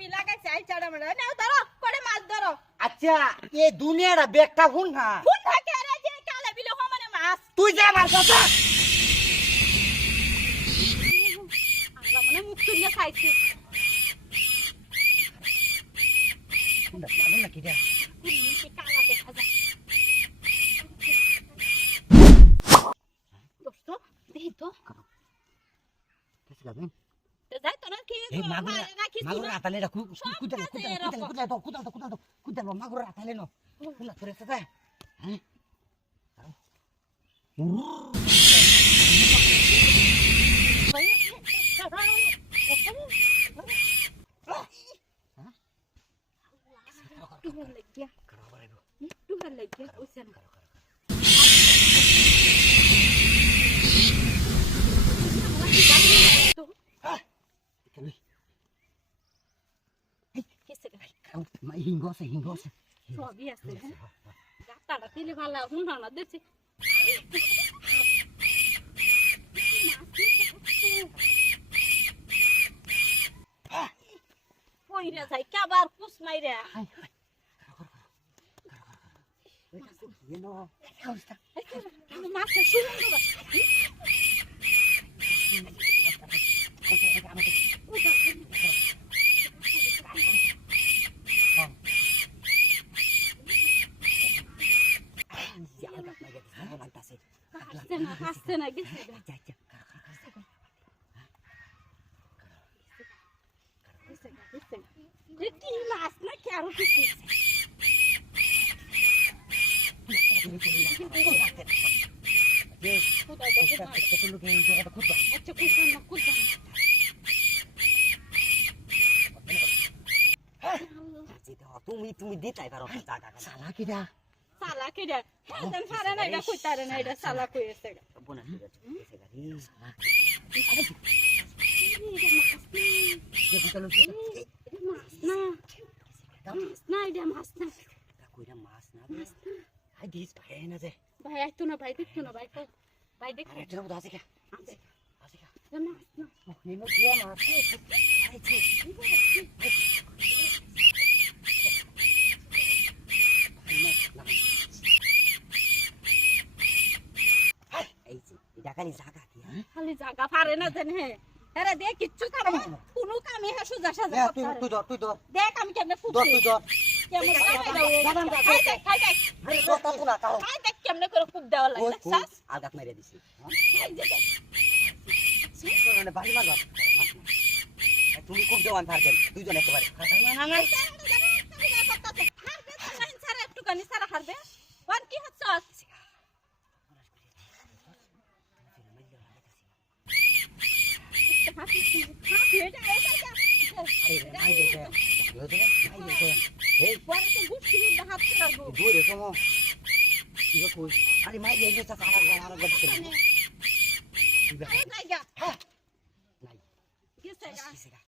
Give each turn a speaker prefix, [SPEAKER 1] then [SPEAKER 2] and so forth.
[SPEAKER 1] ছবি লাগাইছে আই চাড়া মারা নাও ধরো করে মাছ ধরো
[SPEAKER 2] আচ্ছা এ দুনিয়াটা বেগটা শুন না
[SPEAKER 1] কোন থাকে রে যে কালে বিলে মানে মাছ
[SPEAKER 2] তুই যে আমার কথা
[SPEAKER 1] আল্লাহ মানে মুখ তুলিয়ে খাইছে
[SPEAKER 2] মাগুর নাকি রে
[SPEAKER 1] নিচে কালা দেখা যায় দোস্ত দেখি তো
[SPEAKER 2] কেসে যাবেন
[SPEAKER 1] তো যাই তো না কি
[SPEAKER 2] এই মাগুর
[SPEAKER 1] মারে না কিছু
[SPEAKER 2] মাগুর
[SPEAKER 1] না
[SPEAKER 2] আতালে রা কু
[SPEAKER 1] সব
[SPEAKER 2] কুদালে
[SPEAKER 1] কাছে
[SPEAKER 2] কুদালে
[SPEAKER 1] এরকম।
[SPEAKER 2] কুদালে কুদালে কুদালে কুদালে কুদালে মাগুর আতালে নো কুলা করে সাথে হ্যাঁ
[SPEAKER 1] একটু ভালো লাগিয়া একটু ভালো লাগিয়া ওইসে না তো
[SPEAKER 2] কেন
[SPEAKER 1] কিসে গা
[SPEAKER 2] মা হিঙ্গছে হিঙ্গছে
[SPEAKER 1] সবই আছে হ্যাঁ। গাতাটা দিলে ভালো হুন না দেখছি। কইরা যাই কাবার কুস মাইরা? মাছটা শুনুন আসছে না আসছে না গেছে কি মাছ না কি আরও কিছু? আচ্ছা কুসান না না
[SPEAKER 2] তুমি তুমি দিতাই পারো জায়গা সালা কিডা
[SPEAKER 1] সালা কেডা হেলদেন সারা না এটা কইতারে না এটা সালা কইছে গা
[SPEAKER 2] বোনা এসে গাড়ি সালা
[SPEAKER 1] এটা মাছ না এটা মাছ না মাছ না এটা মাছ না
[SPEAKER 2] কইরা মাছ না আই দিস পায় না যে
[SPEAKER 1] ভাই আইতো না ভাই দেখতো না ভাই কই ভাই দেখ
[SPEAKER 2] আরে এটা আছে কে
[SPEAKER 1] আছে
[SPEAKER 2] আছে কে
[SPEAKER 1] এটা মাছ না
[SPEAKER 2] নিনো দিয়া মাছ আরে ছি এই যে এটা খালি জায়গা কি হ্যাঁ
[SPEAKER 1] খালি জায়গা পারে না জানে হে আরে দেখ কিচ্ছু কাম কোনো কামে হে সুজা সাজা
[SPEAKER 2] তুই তুই ধর তুই ধর
[SPEAKER 1] দেখ আমি কেমনে
[SPEAKER 2] ধর
[SPEAKER 1] কুপি
[SPEAKER 2] তুই ধর
[SPEAKER 1] কেমনে
[SPEAKER 2] দাদা, দাদা,
[SPEAKER 1] খাই খাই দেখ
[SPEAKER 2] আরে কথা তো না তাও
[SPEAKER 1] খাই দেখ কেমনে করে কুপ দেওয়া লাগে দেখছাস
[SPEAKER 2] আগাত মেরে দিছি মানে বাড়ি মারবা তুমি খুব জওয়ান থাকবেন দুইজন একেবারে না না না
[SPEAKER 1] একটুখানি সারা হারবে ওয়ান কি হচ্ছস
[SPEAKER 2] আরে নাই দেখে হয়ে যাবে নাই দেখে এই
[SPEAKER 1] পরে তো গুছি হাত লাগবো
[SPEAKER 2] দূরে সমো কি কই আরে মাই এই যে গান চলে
[SPEAKER 1] জায়গা